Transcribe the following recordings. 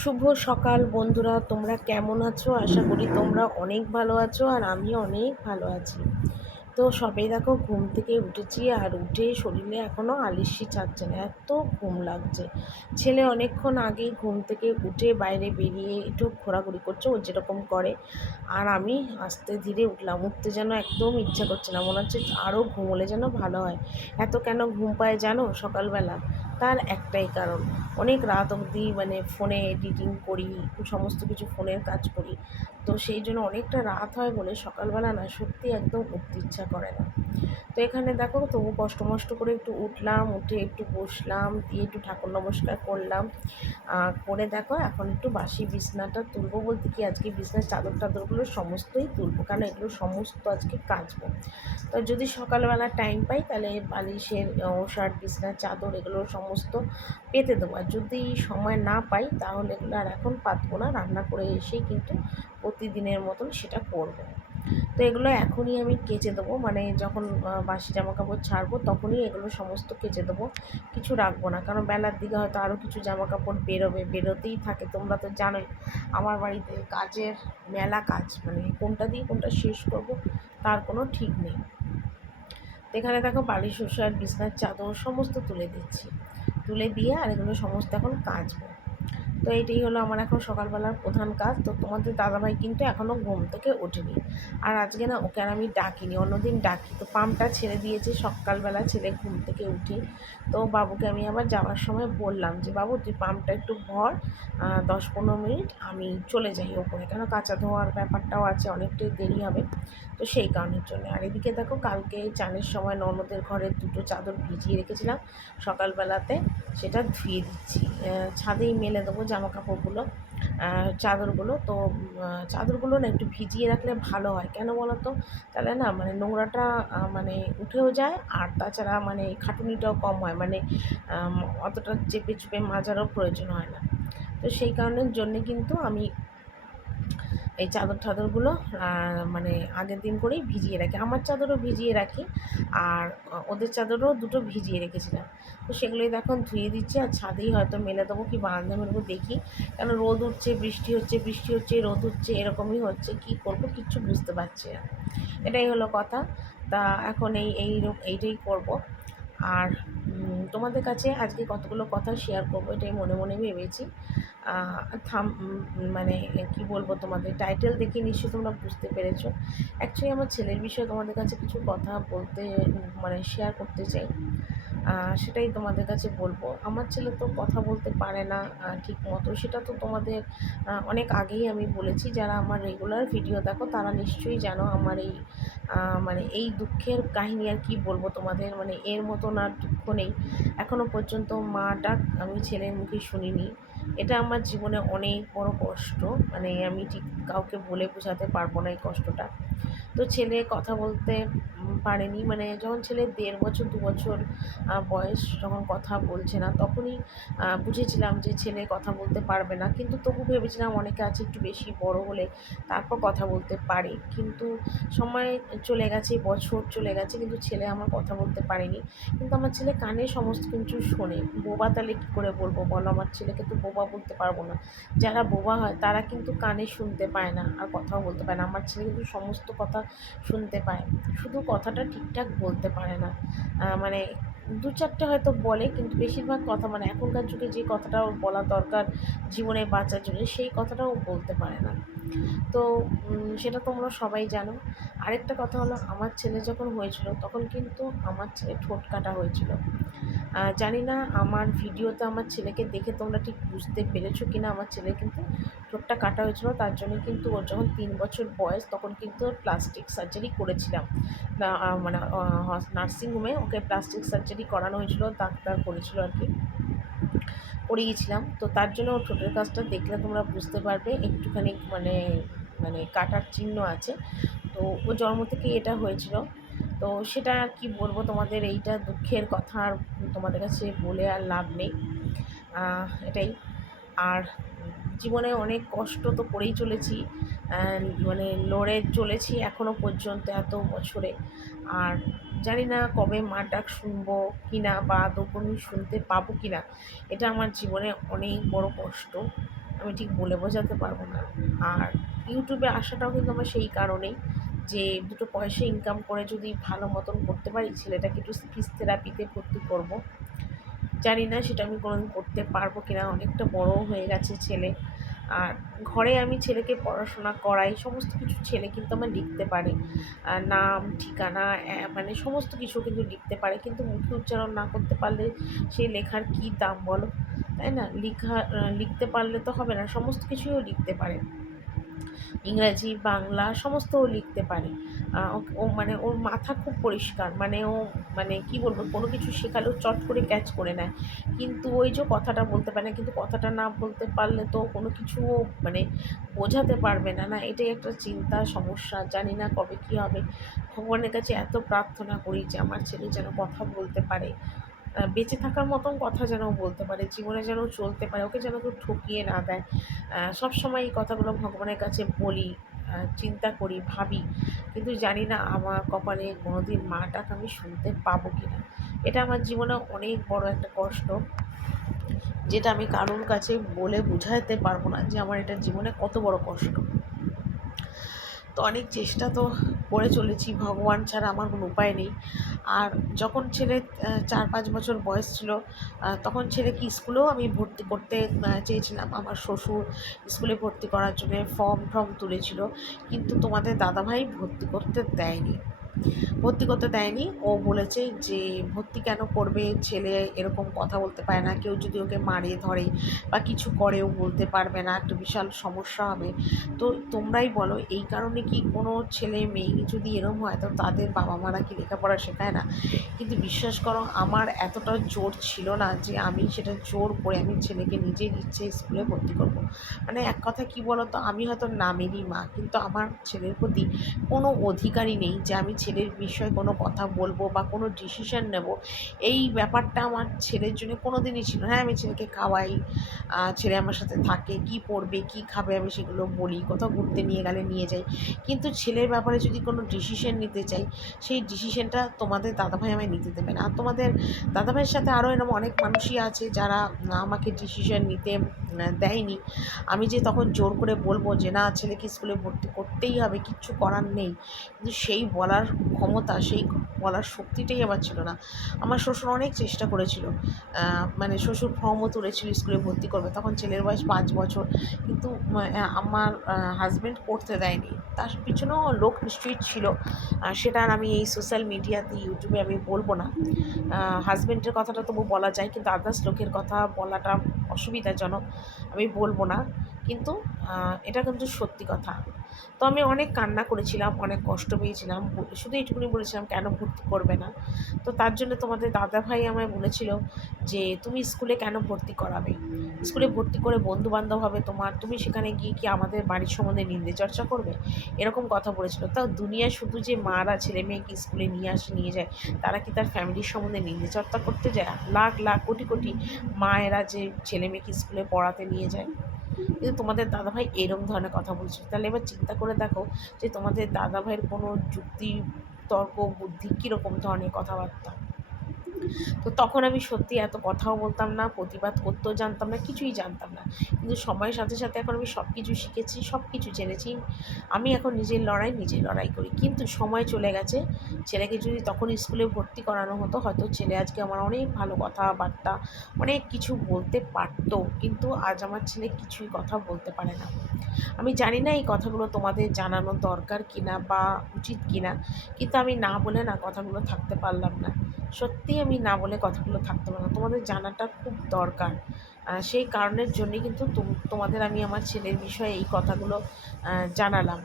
শুভ সকাল বন্ধুরা, তোমরা কেমন আছো? আশা করি তোমরা অনেক ভালো আছো আর আমি অনেক ভালো আছি। তো সবাই দেখো ঘুম থেকে উঠেছি আর উঠে শরীরে এখনও আলিস্যি ছাড়ছে না, এত ঘুম লাগছে। ছেলে অনেকক্ষণ আগেই ঘুম থেকে উঠে বাইরে বেরিয়ে একটু ঘোরাঘুরি করছে, ও যেরকম করে। আর আমি আস্তে ধীরে উঠলাম, উঠতে যেন একদম ইচ্ছা করছে না, মনে হচ্ছে আরও ঘুমোলে যেন ভালো হয়। এত কেন ঘুম পায় জানো সকালবেলা? তার একটাই কারণ, অনেক রাত অবধি ফোনে এডিটিং করি, সমস্ত কিছু ফোনের কাজ করি। তো সেই জন্য অনেকটা রাত হয় বলে সকালবেলা না সত্যি একদম উঠতে ইচ্ছা করে না। তো এখানে দেখো তবু কষ্ট মষ্ট করে একটু উঠলাম, উঠে একটু বসলাম, দিয়ে একটু ঠাকুর নমস্কার করলাম। করে দেখো এখন একটু বাসি বিছনাটা তুলবো, বলতে কি আজকে বিছনার চাদর টাদরগুলো সমস্তই তুলবো, কারণ এগুলো সমস্ত আজকে কাচবো। তো যদি সকালবেলা টাইম পাই তাহলে বালিশের ওষার বিছনার চাদর এগুলো সমস্ত পেতে দেবো, আর যদি সময় না পাই তাহলে এগুলো আর এখন পাতবো না, রান্না করে এসেই কিন্তু প্রতিদিনের মতন সেটা করবো। তো এগুলো এখনই আমি কেচে দেবো, যখন বাসি জামা কাপড় ছাড়বো তখনই এগুলো সমস্ত কেচে দেবো, কিছু রাখবো না। কারণ বেলার দিকে হয়তো আরও কিছু জামা কাপড় বেরোতেই থাকে, তোমরা তো জানোই আমার বাড়িতে কাজের মেলা কাজ, কোনটা দিয়ে কোনটা শেষ করব তার কোনো ঠিক নেই। তো এখানে দেখো বালিশ ওষার বিছনার চাদর সমস্ত তুলে দিচ্ছি, তুলে দিয়ে আর এগুলো সমস্ত এখন কাচবো। তো এইটাই হলো আমার এখন সকালবেলার প্রধান কাজ। তো তোমাদের দাদাভাই কিন্তু এখনও ঘুম থেকে ওঠেনি, আর আজকে না ওকে আর আমি ডাকিনি, অন্যদিন ডাকি। তো পাম্পটা ছেড়ে দিয়েছি সকালবেলা ছেলে ঘুম থেকে উঠে। তো বাবুকে আমি আবার যাওয়ার সময় বললাম যে বাবু তুই পাম্পটা একটু ভর, 10-15 মিনিট আমি চলে যাই ওপরে, কেন কাঁচা ধোয়ার ব্যাপারটাও আছে, অনেকটাই দেরি হবে। তো সেই কারণের জন্য। আর এদিকে দেখো কালকে চানের সময় ননদের ঘরে দুটো চাদর ভিজিয়ে রেখেছিলাম, সকালবেলাতে সেটা ধুয়ে দিচ্ছি। ছাদেই মেলে দেবো জামা কাপড়গুলো, চাদরগুলো। তো চাদরগুলো না একটু ভিজিয়ে রাখলে ভালো হয়, কেন বলো তো? তাহলে না নোংরাটা উঠেও যায়, আর তাছাড়া খাটুনিটাও কম হয়, অতটা চেপে চুপে মাজারও প্রয়োজন হয় না। তো সেই কারণের জন্যে কিন্তু আমি এই চাদর টাদরগুলো আগের দিন করেই ভিজিয়ে রাখি, আমার চাদরও ভিজিয়ে রাখি, আর ওদের চাদরও দুটো ভিজিয়ে রেখেছিলাম। তো সেগুলোই এখন ধুয়ে দিচ্ছি, আর ছাদেই হয়তো মেলে দেবো কি বারান্দায় মেলবো দেখি, কেন রোদ উঠছে বৃষ্টি হচ্ছে, বৃষ্টি হচ্ছে রোদ উঠছে, এরকমই হচ্ছে, কি করব কিচ্ছু বুঝতে পারছি না। এটাই হলো কথা। তা এখন এইটাই করব। আর তোমাদের কাছে আজকে কতগুলো কথা শেয়ার করবো এটাই মনে মনে ভেবেছি। থাম মানে কি বলবো, তোমাদের টাইটেল দেখে নিশ্চয়ই তোমরা বুঝতে পেরেছো। অ্যাকচুয়ালি আমার ছেলের বিষয়ে তোমাদের কাছে কিছু কথা বলতে শেয়ার করতে চাই। সেটাই তোমাদের কাছে বলবো। আমার ছেলে তো কথা বলতে পারে না ঠিক মতো, সেটা তো তোমাদের অনেক আগেই আমি বলেছি। যারা আমার রেগুলার ভিডিও দেখো তারা নিশ্চয়ই জানো আমার এই দুঃখের কাহিনী। আর কি বলবো তোমাদের, এর মতন আর দুঃখ নেই। এখনও পর্যন্ত মা ডাক আমি ছেলের মুখে শুনিনি। এটা আমার জীবনে অনেক বড় কষ্ট, আমি ঠিক কাউকে বলে বোঝাতে পারবো না এই কষ্টটা। তো ছেলে কথা বলতে পারেনি, যখন ছেলে 1.5 বছর 2 বছর বয়স, যখন কথা বলছে না তখনই বুঝেছিলাম যে ছেলে কথা বলতে পারবে না। কিন্তু তবু ভেবেছিলাম অনেকে আছে একটু বেশি বড় হলে তারপর কথা বলতে পারে, কিন্তু সময় চলে গেছে, বছর চলে গেছে, কিন্তু ছেলে আমার কথা বলতে পারেনি। কিন্তু আমার ছেলে কানে সমস্ত কিছু শোনে। বোবা তাহলে কী করে বলবো বলো? আমার ছেলেকে তো বোবা বলতে পারবো না। যারা বোবা হয় তারা কিন্তু কানে শুনতে পায় না আর কথাও বলতে পারে না, আমার ছেলে কিন্তু সমস্ত কথা শুনতে পায়, শুধু কথাটা ঠিকঠাক বলতে পারে না। মানে 2-4টে হয়তো বলে, কিন্তু বেশিরভাগ কথা এখনকার যুগে যে কথাটা ওর বলা দরকার জীবনে বাঁচার জন্য সেই কথাটাও বলতে পারে না। তো সেটা তোমরা সবাই জানো। আরেকটা কথা হলো, আমার ছেলে যখন হয়েছিল তখন কিন্তু আমার ছেলে ঠোঁট কাটা হয়েছিল। জানি না আমার ভিডিওতে আমার ছেলেকে দেখে তোমরা ঠিক বুঝতে পেরেছো কি না, আমার ছেলে কিন্তু ঠোঁটটা কাটা হয়েছিল। তার জন্য কিন্তু ওর যখন 3 বছর বয়স তখন কিন্তু ওর প্লাস্টিক সার্জারি করেছিলাম। নার্সিংহোমে ওকে প্লাস্টিক সার্জারি করানো হয়েছিল, ডাক্তার করেছিল আর কি, করিয়েছিলাম। তো তার জন্য ওর ঠোঁটের কাজটা দেখলে তোমরা বুঝতে পারবে, একটুখানি কাটার চিহ্ন আছে। তো ও জন্ম থেকেই এটা হয়েছিল। তো সেটা আর কি বলবো তোমাদের, এইটা দুঃখের কথা, আর তোমাদের কাছে বলে আর লাভ নেই। এটাই। আর জীবনে অনেক কষ্ট তো করেই চলেছি, লড়ে চলেছি এখনও পর্যন্ত এত বছরে। আর জানি না কবে মার ডাক শুনবো কি না, বা আদৌ কোনো শুনতে পাবো কি না। এটা আমার জীবনে অনেক বড় কষ্ট। আমি ঠিক বলে বোঝাতে পারবো না। আর ইউটিউবে আসাটাও কিন্তু আমার সেই কারণেই, যে দুটো পয়সা ইনকাম করে যদি ভালো মতন করতে পারি, ছেলেটাকে একটু স্পিচ থেরাপিতে ভর্তি করব। জানি না সেটা আমি কোনোদিন করতে পারবো কিনা, অনেকটা বড়ও হয়ে গেছে ছেলে। আর ঘরে আমি ছেলেকে পড়াশোনা করাই, সমস্ত কিছু ছেলে কিন্তু আমার লিখতে পারে, নাম ঠিকানা মানে সমস্ত কিছু কিন্তু লিখতে পারে, কিন্তু মুখে উচ্চারণ না করতে পারলে সেই লেখার কী দাম বলো, তাই না? লিখতে পারলে তো হবে না, সমস্ত কিছুও লিখতে পারে, ইংরাজি বাংলা সমস্ত ও লিখতে পারে। ও মানে ওর মাথা খুব পরিষ্কার, মানে ও মানে কি বলবো, কোনো কিছু শেখালেও চট করে ক্যাচ করে নেয়। কিন্তু ওই যে কথাটা বলতে পারে না, কিন্তু কথাটা না বলতে পারলে তো কোনো কিছু ও মানে বোঝাতে পারবে না, না এটাই একটা চিন্তা সমস্যা। জানি না কবে কী হবে। ভগবানের কাছে এত প্রার্থনা করি যে আমার ছেলে যেন কথা বলতে পারে, বেঁচে থাকার মতন কথা যেন ও বলতে পারে, জীবনে যেন ও চলতে পারে, ওকে যেন কেউ ঠকিয়ে না দেয়। সবসময় এই কথাগুলো ভগবানের কাছে বলি, চিন্তা করি, ভাবি, কিন্তু জানি না আমার কপালে কোনোদিন মা ডাক আমি শুনতে পাবো কি না। এটা আমার জীবনে অনেক বড় একটা কষ্ট, যেটা আমি কারোর কাছে বলে বুঝাতে পারবো না যে আমার এটা জীবনে কত বড় কষ্ট। তো অনেক চেষ্টা তো করে চলেছি, ভগবান ছাড়া আমার কোনো উপায় নেই। আর যখন ছেলে 4-5 বছর বয়স ছিল, তখন ছেলেকে স্কুলেও আমি ভর্তি করতে চেয়েছিলাম। আমার শ্বশুর স্কুলে ভর্তি করার জন্যে ফর্ম টর্ম তুলেছিল, কিন্তু তোমাদের দাদাভাই ভর্তি করতে দেয়নি। ভর্তি করতে দেয়নি। ও বলেছে যে ভর্তি কেন করবে, ছেলে এরকম কথা বলতে পারে না, কেউ যদি ওকে মারে ধরে বা কিছু করে ও বলতে পারবে না, একটা বিশাল সমস্যা হবে। তো তোমরাই বলো, এই কারণে কি কোনো ছেলে মেয়ে যদি এরম হয় তো তাদের বাবা মারা কি লেখাপড়া শেখায় না? কিন্তু বিশ্বাস করো, আমার এতটা জোর ছিল না যে আমি সেটা জোর করে আমি ছেলেকে নিজের ইচ্ছে স্কুলে ভর্তি করব। মানে এক কথা কি বলো তো, আমি হয়তো নামেরই মা, কিন্তু আমার ছেলের প্রতি কোনো অধিকারই নেই যে আমি ছেলের বিষয়ে কোনো কথা বলবো বা কোনো ডিসিশন নেব। এই ব্যাপারটা আমার ছেলের জন্য কোনো দিনই ছিল না। হ্যাঁ, আমি ছেলেকে খাওয়াই, ছেলে আমার সাথে থাকে, কী পড়বে কী খাবে আমি সেগুলো বলি, কোথাও ঘুরতে নিয়ে গেলে নিয়ে যাই। কিন্তু ছেলের ব্যাপারে যদি কোনো ডিসিশন নিতে চাই, সেই ডিসিশনটা তোমাদের দাদাভাই আমায় নিতে দেবে না। আর তোমাদের দাদাভাইয়ের সাথে আরও এরকম অনেক মানুষই আছে যারা আমাকে ডিসিশন নিতে দেয়নি। আমি যে তখন জোর করে বলবো যে না, ছেলেকে স্কুলে ভর্তি করতেই হবে, কিচ্ছু করার নেই, কিন্তু সেই বলার ক্ষমতা, সেই বলার শক্তিটাই আমার ছিল না। আমার শ্বশুর অনেক চেষ্টা করেছিল, মানে শ্বশুর ফর্মও তুলেছিল স্কুলে ভর্তি করবে, তখন ছেলের বয়স 5 বছর, কিন্তু আমার হাজব্যান্ড করতে দেয়নি। তার পিছনেও লোক নিশ্চয়ই ছিল, সেটা আর আমি এই সোশ্যাল মিডিয়াতে ইউটিউবে আমি বলবো না। হাজব্যান্ডের কথাটা তবু বলা যায়, কিন্তু আদার্স লোকের কথা বলাটা অসুবিধাজনক, আমি বলবো না। কিন্তু এটা কিন্তু সত্যি কথা। তো আমি অনেক কান্না করেছিলাম, অনেক কষ্ট পেয়েছিলাম, শুধু এইটুকুনি বলেছিলাম কেন ভর্তি করবে না। তো তার জন্য তোমাদের দাদাভাই আমায় বলেছিল যে তুমি স্কুলে কেন ভর্তি করাবে, স্কুলে ভর্তি করে বন্ধুবান্ধব হবে তোমার, তুমি সেখানে গিয়ে কি আমাদের বাড়ির সম্বন্ধে নিন্দে চর্চা করবে, এরকম কথা বলেছিল। তাও দুনিয়ায় শুধু যে মারা ছেলে মেয়েকে স্কুলে নিয়ে আসে নিয়ে যায়, তারা কি তার ফ্যামিলির সম্বন্ধে নিন্দে চর্চা করতে যায়? লাখ লাখ কোটি কোটি মায়েরা যে ছেলে মেয়েকে স্কুলে পড়াতে নিয়ে যায়, কিন্তু তোমাদের দাদাভাই এরকম ধরনের কথা বলছিল। তাহলে এবার চিন্তা করে দেখো যে তোমাদের দাদাভাইয়ের কোনো যুক্তি, তর্ক, বুদ্ধি কীরকম ধরনের কথাবার্তা। তো তখন আমি সত্যি এত কথাও বলতাম না, প্রতিবাদ করতেও জানতাম না, কিছুই জানতাম না। কিন্তু সময়ের সাথে সাথে এখন আমি সব কিছু শিখেছি, সব কিছু জেনেছি। আমি এখন নিজের লড়াই করি। কিন্তু সময় চলে গেছে। ছেলেকে যদি তখন স্কুলে ভর্তি করানো হতো, হয়তো ছেলে আজকে আমার অনেক ভালো কথাবার্তা, অনেক কিছু বলতে পারতো। কিন্তু আজ আমার ছেলে কিছুই কথা বলতে পারে না। আমি জানি না এই কথাগুলো তোমাদের জানানো দরকার কিনা বা উচিত কিনা, কিন্তু আমি না বলে না কথাগুলো থাকতে পারলাম না। সত্যিই আমি না বলে কথাগুলো থাকতে পারলাম না। তোমাদের জানাটা খুব দরকার। সেই কারণের জন্যই কিন্তু তোমাদের আমি আমার ছেলের বিষয়ে এই কথাগুলো জানালাম।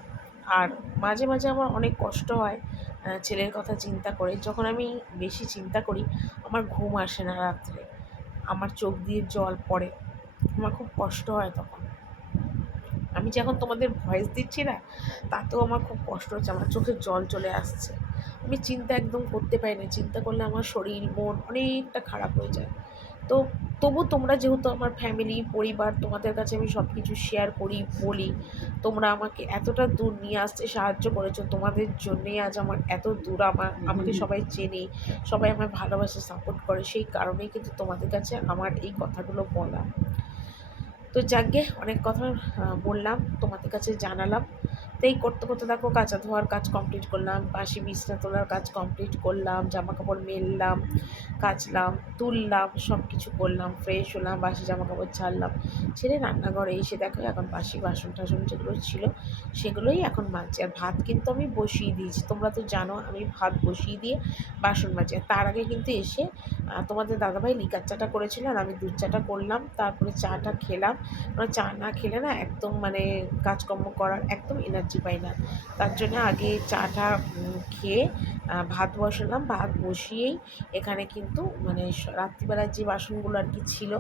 আর মাঝে মাঝে আমার অনেক কষ্ট হয় ছেলের কথা চিন্তা করে। যখন আমি বেশি চিন্তা করি, আমার ঘুম আসে না রাত্রে, আমার চোখ দিয়ে জল পড়ে, আমার খুব কষ্ট হয় তখন। আমি যে এখন তোমাদের ভয়েস দিচ্ছি না, তাতেও আমার খুব কষ্ট হচ্ছে, আমার চোখে জল চলে আসছে। আমি চিন্তা একদম করতে পারি না, চিন্তা করলে আমার শরীর মন অনেকটা খারাপ হয়ে যায়। তো তবু তোমরা যেহেতু আমার ফ্যামিলি পরিবার, তোমাদের কাছে আমি সব কিছু শেয়ার করি, বলি, তোমরা আমাকে এতটা দূর নিয়ে আসতে সাহায্য করেছো, তোমাদের জন্যেই আজ আমার এত দূর, আমাকে সবাই চেনে, সবাই আমায় ভালোবাসে, সাপোর্ট করে, সেই কারণেই কিন্তু তোমাদের কাছে আমার এই কথাগুলো বলা। তো যাকগে অনেক কথা বললাম, তোমাদের কাছে জানালাম। তো এই করতে করতে দেখো কাচা ধোয়ার কাজ কমপ্লিট করলাম, বাসি বিছনা তোলার কাজ কমপ্লিট করলাম, জামা কাপড় মেললাম, কাচলাম, তুললাম, সব কিছু করলাম, ফ্রেশ হলাম, বাসি জামা কাপড় ছাড়লাম, ছেড়ে রান্নাঘরে এসে দেখো এখন বাসি বাসন টাসন যেগুলো ছিল সেগুলোই এখন মাজছি। আর ভাত কিন্তু আমি বসিয়ে দিয়েছি, তোমরা তো জানো আমি ভাত বসিয়ে দিয়ে বাসন মাজি। আর তার আগে কিন্তু এসে তোমাদের দাদাভাই লিকার চাটা করেছিল আর আমি দুধ চাটা করলাম, তারপরে চাটা খেলাম। কারণ চা না খেলে না একদম মানে কাজকর্ম করার একদম এনার্জি পাই না। তার জন্য আগে চাটা খেয়ে ভাত বসালাম। ভাত বসিয়েই এখানে কিন্তু মানে রাত্রিবেলার যে বাসনগুলো আর কি ছিল,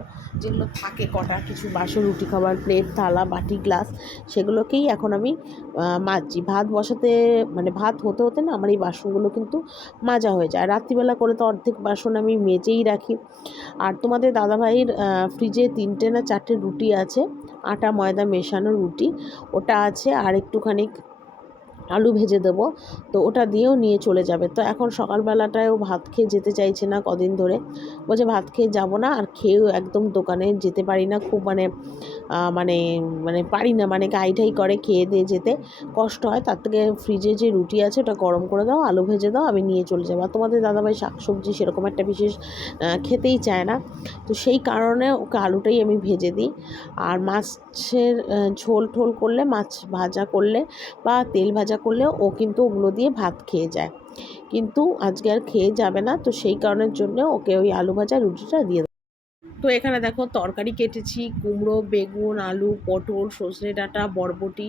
যেগুলো থাকে কটা কিছু বাসন, রুটি খাবার প্লেট, থালা, বাটি, গ্লাস, সেগুলোকেই এখন আমি মাজছি। ভাত বসাতে মানে ভাত হতে হতে না আমার এই বাসনগুলো কিন্তু মাজা হয়ে যায়। রাত্রিবেলা করে তো অর্ধেক বাসন আমি মেজেই রাখি। আর তোমাদের দাদাভাইয়ের ফ্রিজে 3টে না 4টে রুটি আছে, আটা ময়দা মেশানো রুটি, ওটা আছে। আর একটুখানি আলু ভেজে দেবো, তো ওটা দিয়েও নিয়ে চলে যাবে। তো এখন সকালবেলাটায়ও ভাত খেয়ে যেতে চাইছে না কদিন ধরে, বলছে ভাত খেয়ে যাব না, আর খেয়েও একদম দোকানে যেতে পারি না, খুব মানে মানে মানে পারি না, মানে গাইঠাই করে খেয়ে দিয়ে যেতে কষ্ট হয়, তার থেকে ফ্রিজে যে রুটি আছে ওটা গরম করে দাও, আলু ভেজে দাও, আমি নিয়ে চলে যাবো। আর তোমাদের দাদাভাই শাকসবজি সেরকম একটা বিশেষ খেতেই চায় না, তো সেই কারণে ওকে আলুটাই আমি ভেজে দিই। আর মাছের ঝোল ঠোল করলে, মাছ ভাজা করলে বা তেল ভাজা করলে ও কিন্তু ওগুলো দিয়ে ভাত খেয়ে যায়, কিন্তু আজকে আর খেয়ে যাবে না, তো সেই কারণের জন্য ওকে ওই আলু ভাজা রুটিটা দিয়ে। তো এখানে দেখো তরকারি কেটেছি, কুমড়ো, বেগুন, আলু, পটল, সজনে ডাঁটা, বরবটি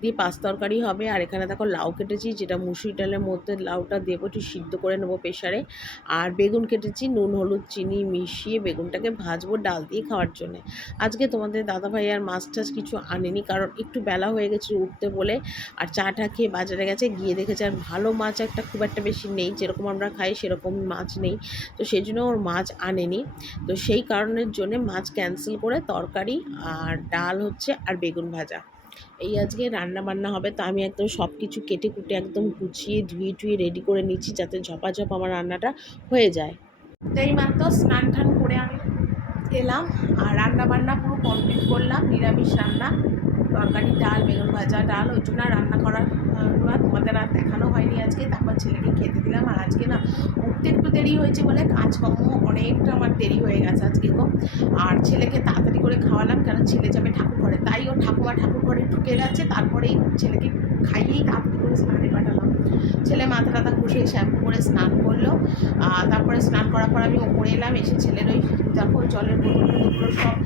দিয়ে পাঁচ তরকারি হবে। আর এখানে দেখো লাউ কেটেছি, যেটা মুসুরি ডালের মধ্যে লাউটা দেবো, একটু সিদ্ধ করে নেবো প্রেশারে। আর বেগুন কেটেছি, নুন হলুদ চিনি মিশিয়ে বেগুনটাকে ভাজবো ডাল দিয়ে খাওয়ার জন্য। আজকে তোমাদের দাদাভাই আর মাছ টাছ কিছু আনেনি, কারণ একটু বেলা হয়ে গেছে উঠতে বলে। আর চাটা খেয়ে বাজারে গেছে, গিয়ে দেখেছে আর ভালো মাছ একটা খুব একটা বেশি নেই, যেরকম আমরা খাই সেরকম মাছ নেই, তো সেই জন্য ওর মাছ আনেনি। তো সেই কারণের জন্য মাছ ক্যান্সেল করে তরকারি আর ডাল হচ্ছে আর বেগুন ভাজা, এই আজকে রান্না বান্না হবে। তো আমি একদম সব কিছু কেটে কুটে একদম গুছিয়ে ধুয়ে টুয়ে রেডি করে নিচ্ছি, যাতে ঝপাঝপ আমার রান্নাটা হয়ে যায়। তো এই মাত্র স্নান টান করে আমি এলাম, আর রান্না বান্না পুরো কমপ্লিট করলাম, নিরামিষ রান্না, তরকারি ডাল বেগুন ভাজা ডাল, ওই জন্য আর রান্না করার তোমাদের আর দেখানো হয়নি আজকে। তারপর ছেলেকে খেতে দিলাম। আর আজকে না উঠতে একটু দেরি হয়েছে বলে কাজকর্ম অনেকটা আমার দেরি হয়ে গেছে আজকে গো। আর ছেলেকে তাড়াতাড়ি করে খাওয়ালাম, কারণ ছেলে যাবে ঠাকুর ঘরে, তাই ও ঠাকুমা ঠাকুর ঘরে ঢুকে গেছে, তারপরেই ছেলেকে খাইয়েই তাড়াতাড়ি করে স্নানে পাঠালাম। ছেলে মাথা টাথা ঘষে শ্যাম্পু করে স্নান করলো। তারপরে স্নান করার পর আমি ওপরে এলাম, এসে ছেলের ওই দেখো জলের বোতল টোতলগুলো সব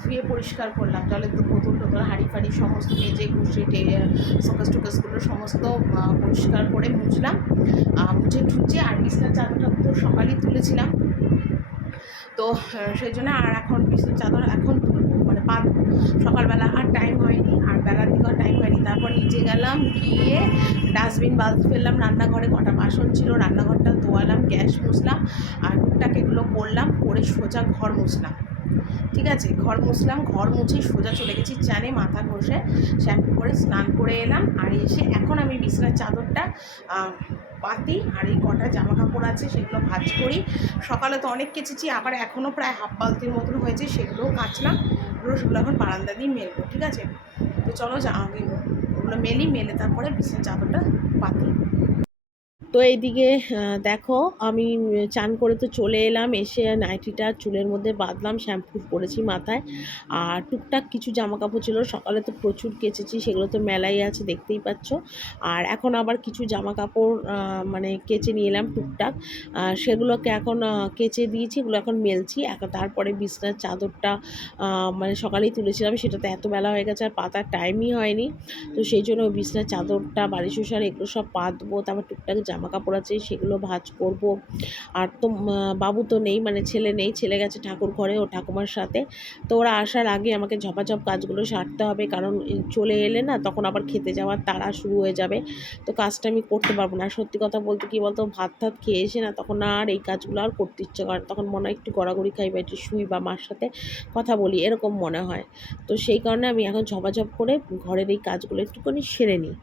ধুয়ে পরিষ্কার করলাম, জলের বোতল টোতল হাঁড়ি ফাড়ি সমস্ত মেজে ঘুষে শোকেস টোকেসগুলো সমস্ত পরিষ্কার করে মুছলাম, মুছে ঠুচে। আর বিছনার চাদরটা তো সকালেই তুলেছিলাম, তো সেই জন্য আর এখন বিছনার চাদর এখন তুলবো মানে পাতবো, সকালবেলা আর টাইম হয়নি, আর বেলার দিকেও টাইম হয়নি। তারপর নিচে গেলাম, গিয়ে ডাস্টবিন বালতি ফেললাম, রান্নাঘরে কটা বাসন ছিল রান্নাঘরটা ধোয়ালাম, গ্যাস মুছলাম, আর টুকটাক এগুলো করলাম, করে সোজা ঘর মুছলাম। ঠিক আছে, ঘর মুছলাম, ঘর মুছেই সোজা চলে গেছি চানে, মাথা ঘষে শ্যাম্পু করে স্নান করে এলাম। আর এসে এখন আমি বিছনার চাদরটা পাতি, আর এই কটা জামা কাপড় আছে সেগুলো ভাঁজ করি। সকালে তো অনেক কেচেছি, আবার এখনও প্রায় হাফ বালতির মতন হয়েছে, সেগুলোও কাচলাম, সেগুলো এখন বারান্দা দিয়ে মেলবো। ঠিক আছে, তো চলো ওগুলো মেলি, মেলে তারপরে বিছনার চাদরটা পাতি। তো এইদিকে দেখো আমি চান করে তো চলে এলাম, এসে নাইটিটা চুলের মধ্যে বাঁধলাম, শ্যাম্পু করেছি মাথায়। আর টুকটাক কিছু জামা কাপড় ছিল, সকালে তো প্রচুর কেচেছি, সেগুলো তো মেলাই আছে দেখতেই পাচ্ছ। আর এখন আবার কিছু জামা কাপড় মানে কেচে নিয়ে এলাম টুকটাক, সেগুলোকে এখন কেচে দিয়েছি, এগুলো এখন মেলছি। এখন তারপরে বিছনার চাদরটা মানে সকালেই তুলেছিলাম, সেটাতে এত বেলা হয়ে গেছে আর পাতার টাইমই হয়নি, তো সেই জন্য ওই বিছনার চাদরটা বালিশ ওষার এগুলো সব পাতবো। তারপর টুকটাক জামা কাপড় আছে সেগুলো ভাঁজ করব। আর তো বাবু তো নেই, মানে ছেলে নেই, ছেলে গেছে ঠাকুর ঘরে ও ঠাকুমার সাথে। তো ওরা আসার আগে আমাকে ঝপাঝপ কাজগুলো সারতে হবে, কারণ চলে এলে না তখন আবার খেতে যাওয়ার তাড়া শুরু হয়ে যাবে, তো কাজটা আমি করতে পারবো না। সত্যি কথা বলতে কী বলতো, ভাত টাত খেয়ে এসে না তখন আর এই কাজগুলো আর করতে ইচ্ছে করে, তখন মনে হয় একটু গড়াগড়ি খাই বা একটু শুই বা মার সাথে কথা বলি, এরকম মনে হয়। তো সেই কারণে আমি এখন ঝপাঝপ করে ঘরের এই কাজগুলো একটুখানি সেরে নিই।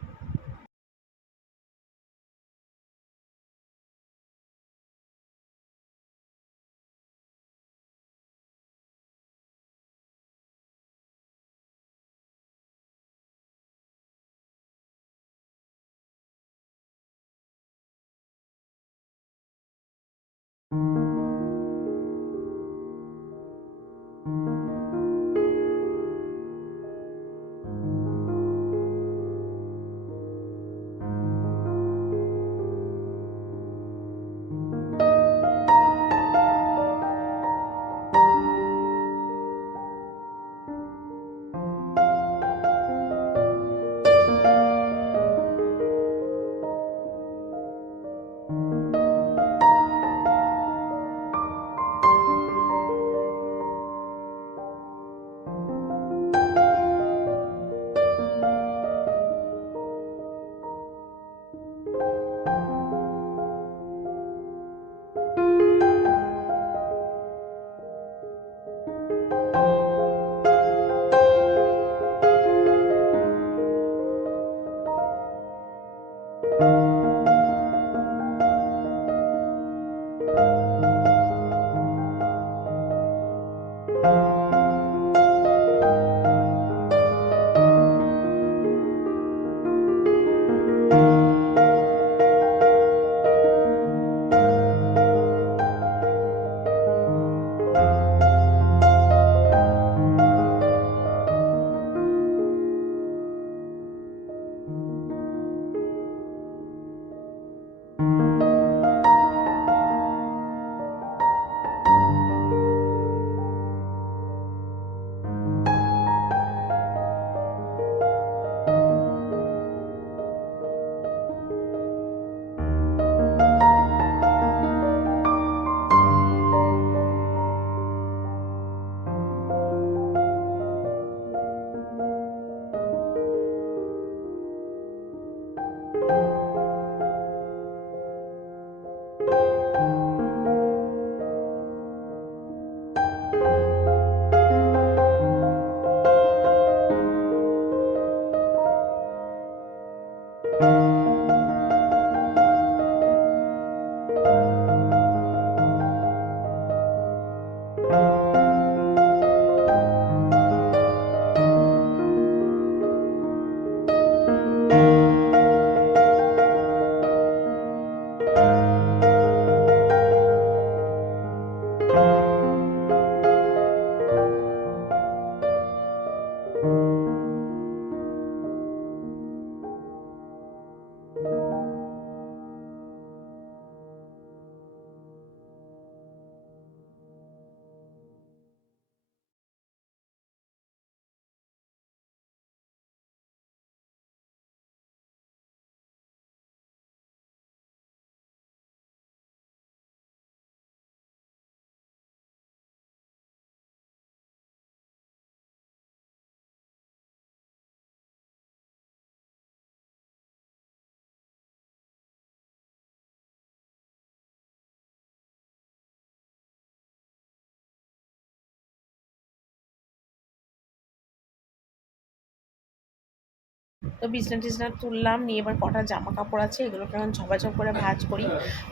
তো বিছনা টিছনা তুললাম, নিয়ে এবার কটা জামা কাপড় আছে এগুলোকে এখন ঝপাঝপ করে ভাঁজ করি।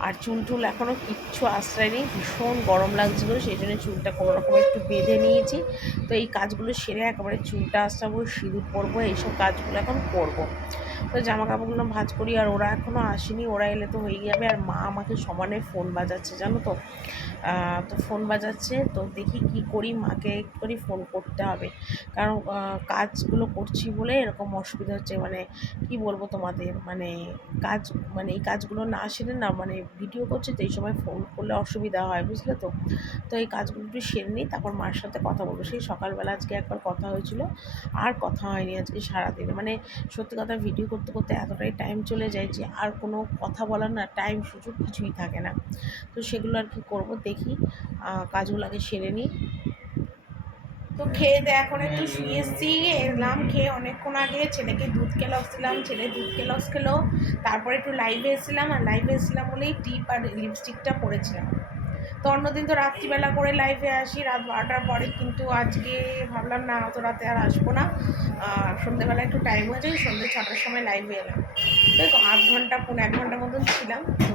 আর চুল টুল এখনও কিচ্ছু আশ্রয় নেই, ভীষণ গরম লাগছিলো, সেই জন্য চুলটা কোনো রকম একটু বেঁধে নিয়েছি। তো এই কাজগুলো সেরে একেবারে চুলটা আঁচড়াবো, সিঁদুর পরবো, এইসব কাজগুলো এখন করবো। তো জামা কাপড়গুলো ভাঁজ করি। আর ওরা এখনও আসেনি, ওরা এলে তো হয়ে যাবে। আর মা আমাকে সমানে ফোন বাজাচ্ছে জানো তো, তো ফোন বাজাচ্ছে, তো দেখি কি করি, মাকে একটু করে ফোন করতে হবে। কারণ কাজগুলো করছি বলে এরকম অসুবিধা হচ্ছে, মানে কি বলবো তোমাদের, মানে কাজ, মানে এই কাজগুলো না সেরে না, মানে ভিডিও করছি তো এই সময় ফোন করলে অসুবিধা হয়, বুঝলে তো। তো এই কাজগুলো একটু সেরে নিই, তারপর মার সাথে কথা বলবো। সেই সকালবেলা আজকে একবার কথা হয়েছিল, আর কথা হয়নি আজকে সারাদিনে। মানে সত্যি কথা, ভিডিও করতে করতে এতটাই টাইম চলে যায় যে আর কোনো কথা বলার না টাইম সুযোগ কিছুই থাকে না। তো সেগুলো আর কি করবো, দেখি কাজগুলো আগে সেরে নিই। তো খেয়ে দিয়ে এখন একটু শুয়ে এসেছি, এলাম খেয়ে অনেকক্ষণ আগে, ছেলেকে দুধ কেলক্স দিলাম, ছেলে দুধ কেলক্স খেলো। তারপরে একটু লাইভে এসেছিলাম, আর লাইভে এসেছিলাম বলেই টিপ আর লিপস্টিকটা পরেছিলাম। তো অন্যদিন তো রাত্রিবেলা করে লাইভে আসি রাত 12টার পরে, কিন্তু আজকে ভাবলাম না, অত রাতে আর আসবো না, সন্ধ্যেবেলা একটু টাইম হয়ে যায়, সন্ধ্যে 6টার সময় লাইভে এলাম। দেখো আধ ঘন্টা 1.5 ঘন্টা মতন ছিলাম, তো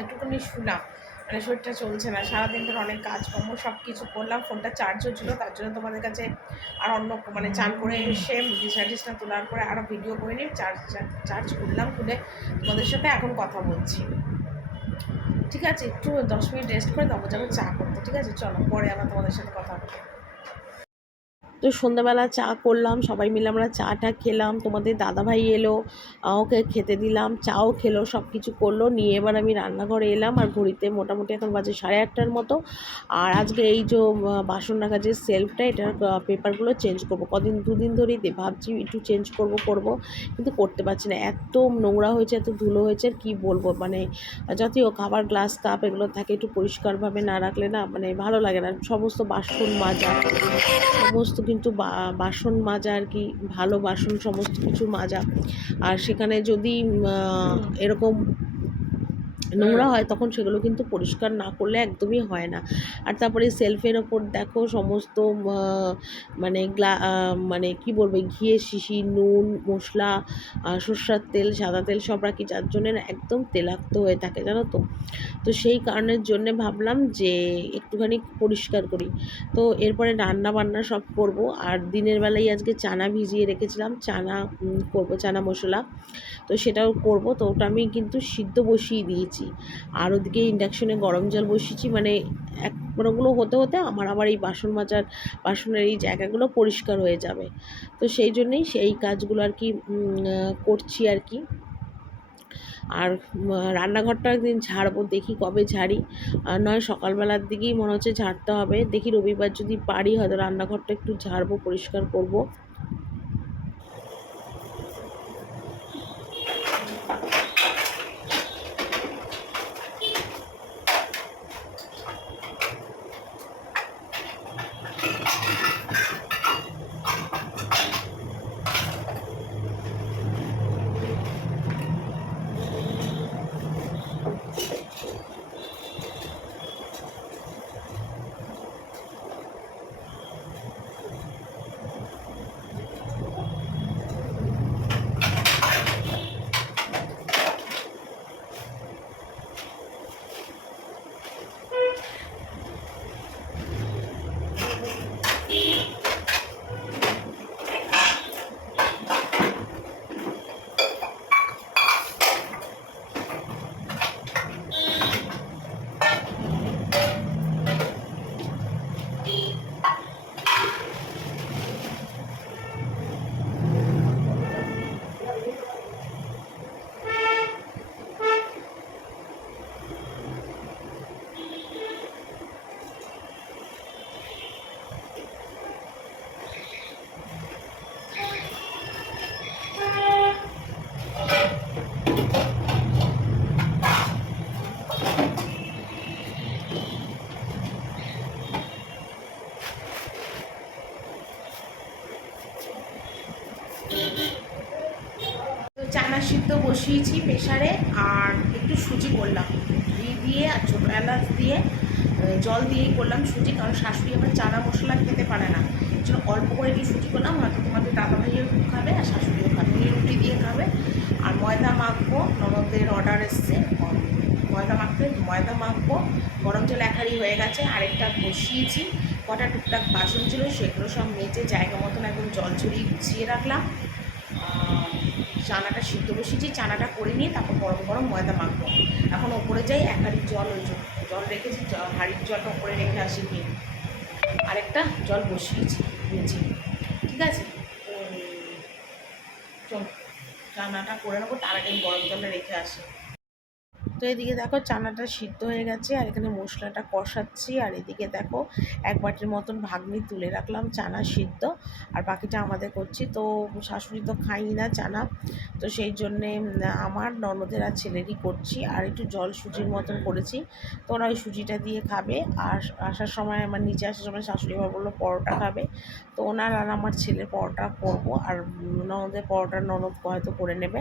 একটুখানি শুলাম। মানে শরীরটা চলছে না, সারাদিন ধরে অনেক কাজকর্ম সব কিছু করলাম, ফোনটা চার্জও ছিল, তার জন্য তোমাদের কাছে আর অন্য, মানে চান করে এসে বিছনা টিছনা তোলার পরে আরও ভিডিও করে নিই, চার্জ করলাম, খুলে তোমাদের সাথে এখন কথা বলছি। ঠিক আছে, একটু 10 মিনিট রেস্ট করে তারপর যাবো চা করতে। ঠিক আছে, চলো পরে আবার তোমাদের সাথে কথা বলবো। তো সন্ধ্যাবেলা চা করলাম, সবাই মিলে আমরা চাটা খেলাম, তোমাদের দাদাভাই এলো, ওকে খেতে দিলাম, চাও খেলো, সব কিছু করলো, নিয়ে এবার আমি রান্নাঘরে এলাম। আর ঘড়িতে মোটামুটি এখন বাজে 8:30টার মতো। আর আজকে এই যে বাসন রাখার যে সেলফটা, এটার পেপারগুলো চেঞ্জ করব। দুদিন ধরেই ভাবছি একটু চেঞ্জ করব, কিন্তু করতে পারছি না, এত নোংরা হয়েছে, এত ধুলো হয়েছে, আর কী বলবো। মানে যদিও খাবার গ্লাস কাপ এগুলো থাকে, একটু পরিষ্কারভাবে না রাখলে না, মানে ভালো লাগে না। সমস্ত বাসন মাজা, সমস্ত কিন্তু বাসন মাজা আর কি, ভালো বাসন সমস্ত কিছু মাজা, আর সেখানে যদি এরকম নোংরা হয় তখন সেগুলো কিন্তু পরিষ্কার না করলে একদমই হয় না। আর তারপরে সেলফের ওপর দেখো সমস্ত মানে মানে কি বলবো, ঘিয়ের শিশি, নুন, মশলা, সর্ষের তেল, সাদা তেল সব রাখি, যার জন্য একদম তেলাক্ত হয়ে থাকে জানো তো। তো সেই কারণের জন্যে ভাবলাম যে একটুখানি পরিষ্কার করি। তো এরপরে রান্না বান্না সব করব। আর দিনের বেলায় আজকে চানা ভিজিয়ে রেখেছিলাম, চানা করব, চানা মশলা, তো সেটাও করব। তো ওটা আমি কিন্তু সিদ্ধ বসিয়ে দিয়েছি, আর ওদিকে ইন্ডাকশনে গরম জল বসিয়েছি। মানে ওগুলো হতে হতে আমার আবার এই বাসনের এই জায়গাগুলো পরিষ্কার হয়ে যাবে। তো সেই জন্যেই সেই কাজগুলো আর কি করছি আর কি। আর রান্নাঘরটা একদিন ঝাড়বো, দেখি কবে ঝাড়ি, নয় সকালবেলার দিকেই মনে হচ্ছে ঝাড়তে হবে। দেখি রবিবার যদি পারি হয়তো রান্নাঘরটা একটু ঝাড়বো, পরিষ্কার করব। চানা সিদ্ধ বসিয়েছি প্রেশারে, আর একটু সুজি করলাম, ঘি দিয়ে আর ছোটো এলাচ দিয়ে জল দিয়েই করলাম সুজি, কারণ শাশুড়ি আবার চানা মশলা খেতে পারে না, এই জন্য অল্প করে একটু সুজি করলাম। হয়তো তোমাদের দাদাভাইও খাবে আর শাশুড়িও খাবে, রুটি দিয়ে খাবে। আর ময়দা মাখবো, ননদের অর্ডার এসছে, ময়দা মাখবো। গরম জল এক হাঁড়ি হয়ে গেছে, আরেকটা বসিয়েছি। কটা টুকটাক বাসন ছিল সেগুলো সব মেজে জায়গা মতন একদম জল ছড়িয়ে গুছিয়ে রাখলাম। চানাটা সিদ্ধ বসিয়েছি, চানাটা করে নিয়ে তারপর গরম গরম ময়দা মাখবো। এখন ওপরে যাই, এক হাঁড়ির জল, ওই জল রেখেছি, হাঁড়ির জলটা ওপরে রেখে আসি গিয়ে। আরেকটা জল বসিয়েছি নিচে, ঠিক আছে। তো চল রান্নাটা করে নেবো, তার আগে গরম জলে রেখে আসি। তো এদিকে দেখো চানাটা সিদ্ধ হয়ে গেছে, আর এখানে মশলাটা কষাচ্ছি। আর এদিকে দেখো এক বাটির মতন ভাগনি তুলে রাখলাম চানা সিদ্ধ, আর বাকিটা আমাদের করছি। তো শাশুড়ি তো খাই না চানা, তো সেই জন্যে আমার ননদের আর ছেলেরই করছি। আর একটু জল সুজির মতন করেছি, তো ওরা ওই সুজিটা দিয়ে খাবে। আর আসার সময়, আমার নিচে আসার সময় শাশুড়ি মা বললো পরোটা খাবে, তো ওনার আর আমার ছেলের পরোটা করবো। আর ননদের পরোটা ননদ হয়তো করে নেবে,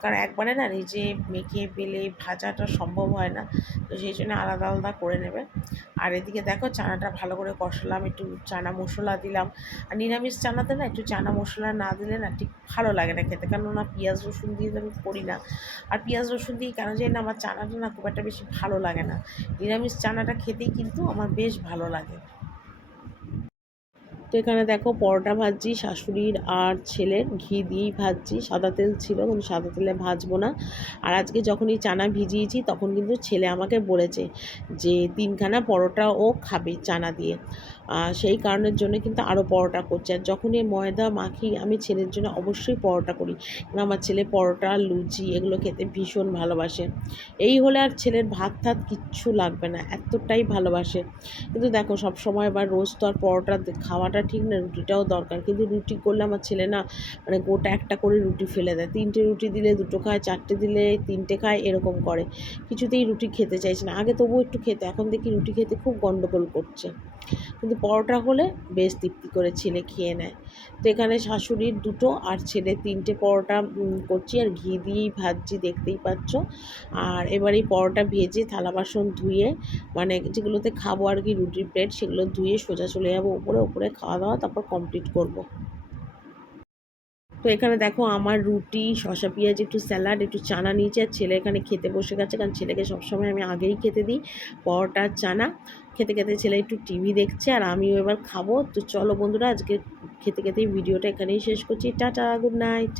কারণ একবারে না নিজে মেখে বেলে ভাজাটা সম্ভব হয় না, তো সেই জন্য আলাদা আলাদা করে নেবে। আর এদিকে দেখো চানাটা ভালো করে কষালাম, একটু চানা মশলা দিলাম। আর নিরামিষ চানাতে না একটু চানা মশলা না দিলে না ঠিক ভালো লাগে না খেতে, কেননা পেঁয়াজ রসুন দিয়ে তো আমি করি না। আর পেঁয়াজ রসুন দিয়ে কেন জানি না আমার চানাটা না খুব একটা বেশি ভালো লাগে না। নিরামিষ চানাটা খেতেই কিন্তু আমার বেশ ভালো লাগে। তো এখানে দেখো পরোটা ভাজছি শাশুড়ির আর ছেলের, ঘি দিয়েই ভাজছি। সাদা তেল ছিল কিন্তু সাদা তেলে ভাজবো না। আর আজকে যখন এই চানা ভিজিয়েছি তখন কিন্তু ছেলে আমাকে বলেছে যে 3খানা পরোটা ও খাবে চানা দিয়ে, সেই কারণের জন্য কিন্তু আরও পরোটা করছে। আর যখনই ময়দা মাখি আমি ছেলের জন্য অবশ্যই পরোটা করি, কারণ আমার ছেলে পরোটা লুচি এগুলো খেতে ভীষণ ভালোবাসে। এই হলে আর ছেলের ভাত টাত কিচ্ছু লাগবে না, এতটাই ভালোবাসে। কিন্তু দেখো সবসময় বা রোজ তো আর পরোটা খাওয়াটা ঠিক না, রুটিটাও দরকার। কিন্তু রুটি করলে আমার ছেলে না মানে গোটা একটা করে রুটি ফেলে দেয়, 3টে রুটি দিলে 2টো খায়, 4টে দিলে 3টে খায়, এরকম করে। কিছুতেই রুটি খেতে চাইছে না, আগে তবুও একটু খেতে, এখন দেখি রুটি খেতে খুব গন্ডগোল করছে। কিন্তু পরোটা হলে বেশ তৃপ্তি করে ছেলে খেয়ে নেয়। তো এখানে শাশুড়ির 2টো আর ছেলে 3টে পরোটা করছি, আর ঘি দিয়েই ভাজছি, দেখতেই পাচ্ছ। আর এবার এই পরোটা ভেজে থালা বাসন ধুয়ে, মানে যেগুলোতে খাবো আর কি রুটির প্লেট, সেগুলো ধুয়ে সোজা চলে যাবো ওপরে খাওয়া দাওয়া তারপর কমপ্লিট করব। তো এখানে দেখো আমার রুটি, শসা পেঁয়াজ, একটু স্যালাড, একটু চানা নিয়েছি। আর ছেলে এখানে খেতে বসে গেছে, কারণ ছেলেকে সবসময় আমি আগেই খেতে দিই পরোটা চানা। খেতে খেতে ছেলে একটু টিভি দেখছে, আর আমিও এবার খাবো। তো চলো বন্ধুরা, আজকে খেতে খেতেই ভিডিওটা এখানেই শেষ করছি। Tata, good night.